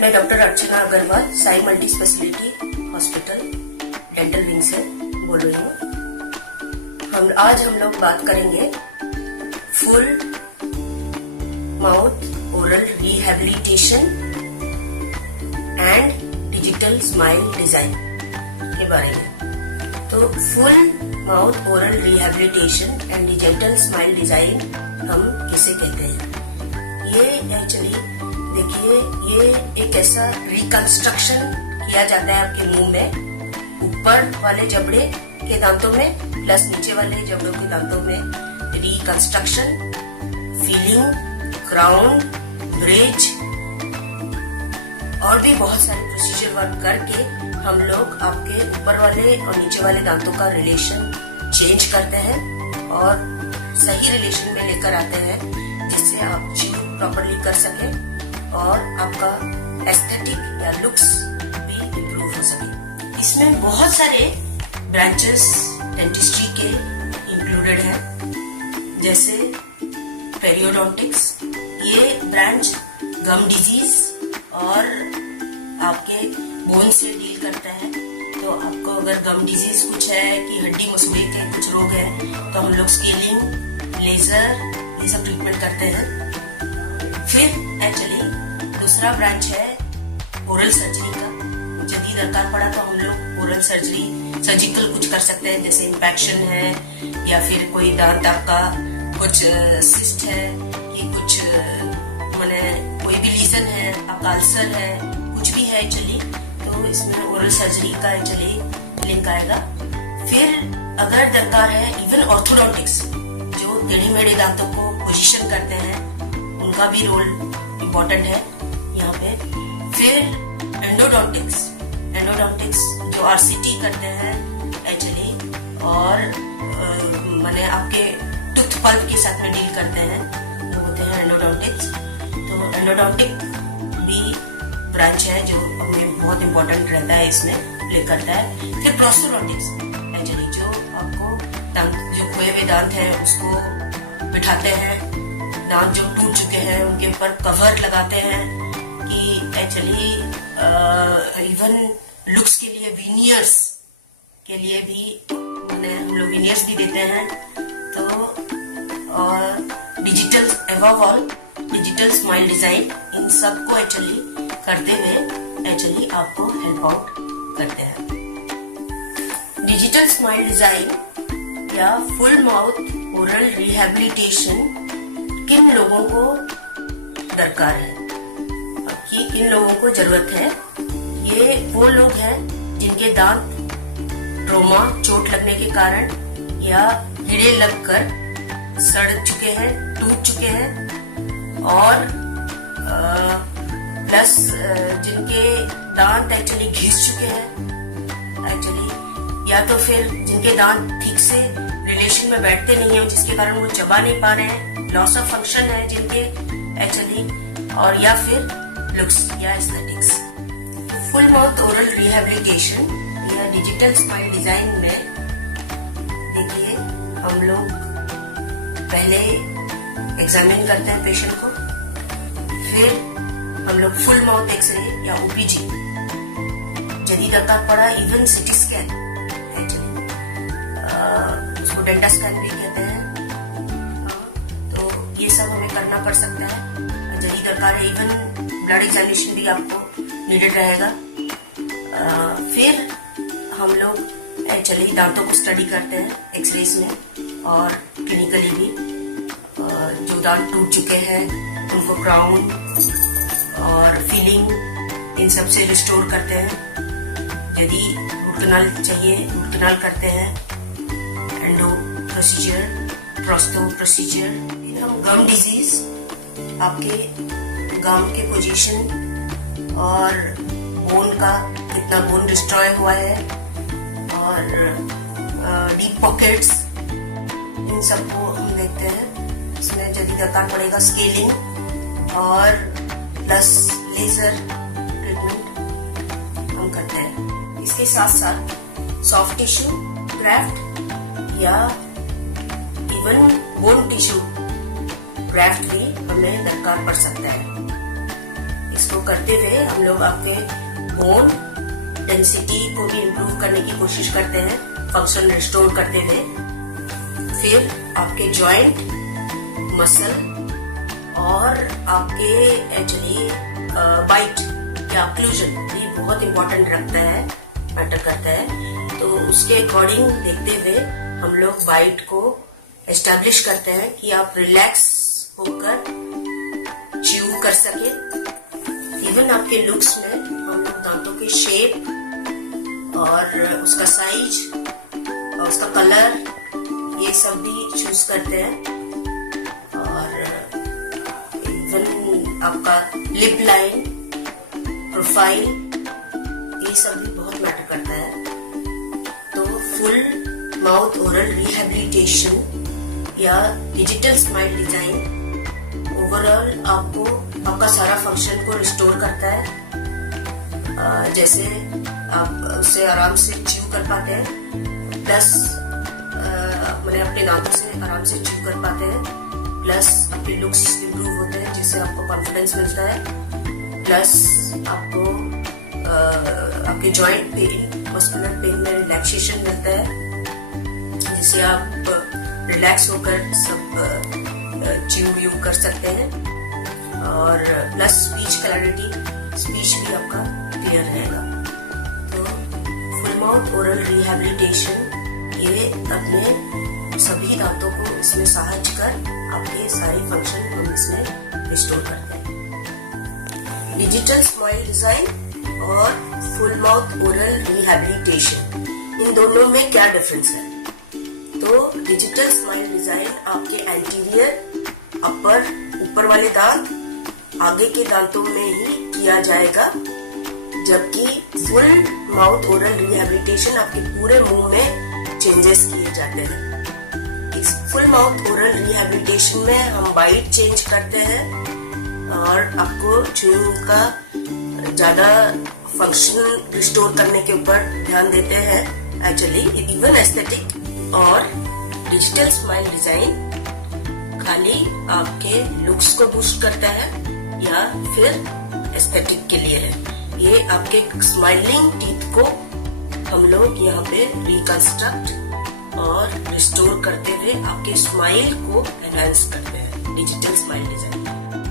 मैं doctor Archana Agarwal Sai multi speciality hospital dental wing से बोल रही हूँ। आज हम लोग बात करेंगे full mouth oral rehabilitation and digital smile design के बारे में। तो full mouth oral rehabilitation and digital smile design हम किसे कहते हैं? ये एक्चुअली देखिए, ये एक ऐसा रिकंस्ट्रक्शन किया जाता है आपके मुंह में, ऊपर वाले जबड़े के दांतों में प्लस नीचे वाले जबड़ों के दांतों में रिकंस्ट्रक्शन, फीलिंग, क्राउन, ब्रिज और भी बहुत सारे प्रोसीजर वर्क करके हम लोग आपके ऊपर वाले और नीचे वाले दांतों का रिलेशन चेंज करते हैं और सही रिलेशन में लेकर आते हैं, जिससे आप च्यू प्रॉपर्ली कर सके और आपका एस्थेटिक या लुक्स भी इम्प्रूव हो सके। इसमें बहुत सारे ब्रांचेस डेंटिस्ट्री के इंक्लूडेड हैं, जैसे पेरियोडोंटिक्स। ये ब्रांच गम डिजीज और आपके बोन से डील करता है। तो आपको अगर गम डिजीज कुछ है कि हड्डी मसूड़े के कुछ रोग है तो हम लोग स्केलिंग, लेजर ये सब ट्रीटमेंट करते हैं। फिर एक्चुअली दूसरा ब्रांच है ओरल सर्जरी का। यदि दरकार पड़ा तो हम लोग ओरल सर्जरी सर्जिकल कुछ कर सकते हैं, जैसे इन्फेक्शन है या फिर कोई दांत आपका कुछ सिस्ट है कि कुछ माने कोई भी लीजन है, आपका अल्सर है, कुछ भी है एक्चुअली, तो इसमें ओरल सर्जरी का एक्चुअली लिंक आएगा। फिर अगर दरकार है इवन ऑर्थोडोंटिक्स, जो टेढ़े मेढ़े दांतों को पोजीशन करते हैं, उनका भी रोल इम्पोर्टेंट है यहाँ पे। फिर एंडोडोंटिक्स जो आरसीटी करते हैं एक्चुअली और माने आपके टूथ पल्प के साथ में डील करते हैं, वो होते हैं एंडोडोंटिक्स। तो एंडोडोंटिक भी ब्रांच है जो हमें बहुत इम्पोर्टेंट रहता है, इसमें प्ले करता है। फिर prosthodontics एक्चुअली जो आपको जो खोए हुए दांत है उसको बिठाते हैं, दांत जो टूट चुके हैं उनके ऊपर कवर लगाते हैं कि एक्चुअली इवन लुक्स के लिए veneers के लिए भी हम लोग veneers भी देते हैं। तो और डिजिटल स्माइल डिजाइन, इन सब को एक्चुअली करते हुए एक्चुअली आपको हेल्प आउट करते हैं। डिजिटल स्माइल डिजाइन या फुल माउथ ओरल रिहैबिलिटेशन किन लोगों को दरकार है, कि किन लोगों को जरूरत है? ये वो लोग हैं जिनके दांत ट्रोमा, चोट लगने के कारण या कीड़े लगकर सड़ चुके हैं, टूट चुके हैं, और प्लस जिनके दांत एक्चुअली घिस चुके हैं एक्चुअली, या तो फिर जिनके दांत ठीक से रिलेशन में बैठते नहीं है जिसके कारण वो चबा नहीं पा रहे हैं, लॉस ऑफ फंक्शन है जिनके एक्चुअली, और या फिर लुक्स या aesthetics. Full mouth oral rehabilitation या डिजिटल स्माइल डिजाइन में देखिए, हम लोग पहले एग्जामिन करते हैं पेशेंट को, फिर हम लोग फुल माउथ एक्सरे या ओपीजी, यदि दरकार पड़ा इवन सिटी स्कैन एक्चुअली, उसको डेंटा स्कैन भी कहते हैं, तो ये सब हमें करना पड़ सकता है। यदि दरकार है इवन ब्लड एग्जामिनेशन भी आपको नीडेड रहेगा। फिर हम लोग एक्चुअली दांतों को स्टडी करते हैं एक्सरेज में और क्लिनिकली भी। जो दांत टूट चुके हैं उनको क्राउन और फीलिंग, इन सब से रिस्टोर करते हैं। यदि रूट कैनाल चाहिए, रूट कैनाल करते हैं, एंडो प्रोसीजर, प्रोस्थो प्रोसीजर। फिर हम गम डिजीज, आपके गम के पोजीशन और बोन का कितना बोन डिस्ट्रॉय हुआ है, और डीप पॉकेट्स, इन सबको हम देखते हैं। इसमें यदि दरकार पड़ेगा स्केलिंग और प्लस लेजर ट्रीटमेंट हम करते हैं। इसके साथ साथ सॉफ्ट टिश्यू ग्राफ्ट या इवन बोन टिश्यू ग्राफ्ट भी हमें दरकार पड़ सकता है। इसको करते हुए हम लोग आपके बोन डेंसिटी को भी इम्प्रूव करने की कोशिश करते हैं, फंक्शन रिस्टोर करते हुए। फिर आपके जॉइंट, मसल और आपके एक्चुअली बाइट या ऑक्लूजन ये बहुत इम्पोर्टेंट रखता है, मैटर करता है। तो उसके अकॉर्डिंग देखते हुए हम लोग बाइट को एस्टैब्लिश करते हैं कि आप रिलैक्स होकर च्यू कर सके। इवन आपके लुक्स में हम लोग दांतों के शेप और उसका साइज और उसका कलर ये सब भी चूज करते हैं। और इवन आपका लिप लाइन, प्रोफाइल ये सब भी बहुत मैटर करता है। तो फुल माउथ ओरल रिहैबिलिटेशन या डिजिटल स्माइल डिजाइन ओवरऑल आपको आपका सारा फंक्शन को रिस्टोर करता है। जैसे आप उससे आराम से च्यू कर पाते हैं, प्लस मैंने अपने दांतों से आराम से च्यू कर पाते हैं, प्लस आपके लुक्स इम्प्रूव होते हैं जिससे आपको कॉन्फिडेंस मिलता है, प्लस आपको आपके जॉइंट पेन, मस्कुलर पेन में रिलैक्सेशन मिलता है जिससे आप रिलैक्स होकर सब च्यू व्यू कर सकते हैं। और प्लस स्पीच क्लैरिटी, स्पीच भी आपका क्लियर रहेगा। तो फुल माउथ ओरल रिहैबिलिटेशन ये अपने सभी दांतों को इसमें सहायता कर आपके सारे फंक्शन हम इसमें रिस्टोर करते हैं। डिजिटल स्माइल डिजाइन और फुल माउथ ओरल रिहैबिलिटेशन, इन दोनों में क्या डिफरेंस है? तो डिजिटल स्माइल डिजाइन आपके एंटीरियर, अपर, ऊपर वाले दांत, आगे के दांतों में ही किया जाएगा, जबकि फुल माउथ ओरल रिहैबिलिटेशन आपके पूरे मुंह में चेंजेस किए जाते हैं। इस फुल माउथ ओरल रिहैबिलिटेशन में हम बाइट चेंज करते हैं और आपको च्यूइंग का ज्यादा फंक्शन रिस्टोर करने के ऊपर ध्यान देते हैं एक्चुअली, इवन एस्थेटिक। और डिजिटल स्माइल डिजाइन खाली आपके लुक्स को बूस्ट करता है या फिर एस्थेटिक के लिए है। ये आपके स्माइलिंग टीथ को हम लोग यहाँ पे रिकंस्ट्रक्ट और रिस्टोर करते हुए आपके स्माइल को एनहांस करते हैं, डिजिटल स्माइल डिजाइन।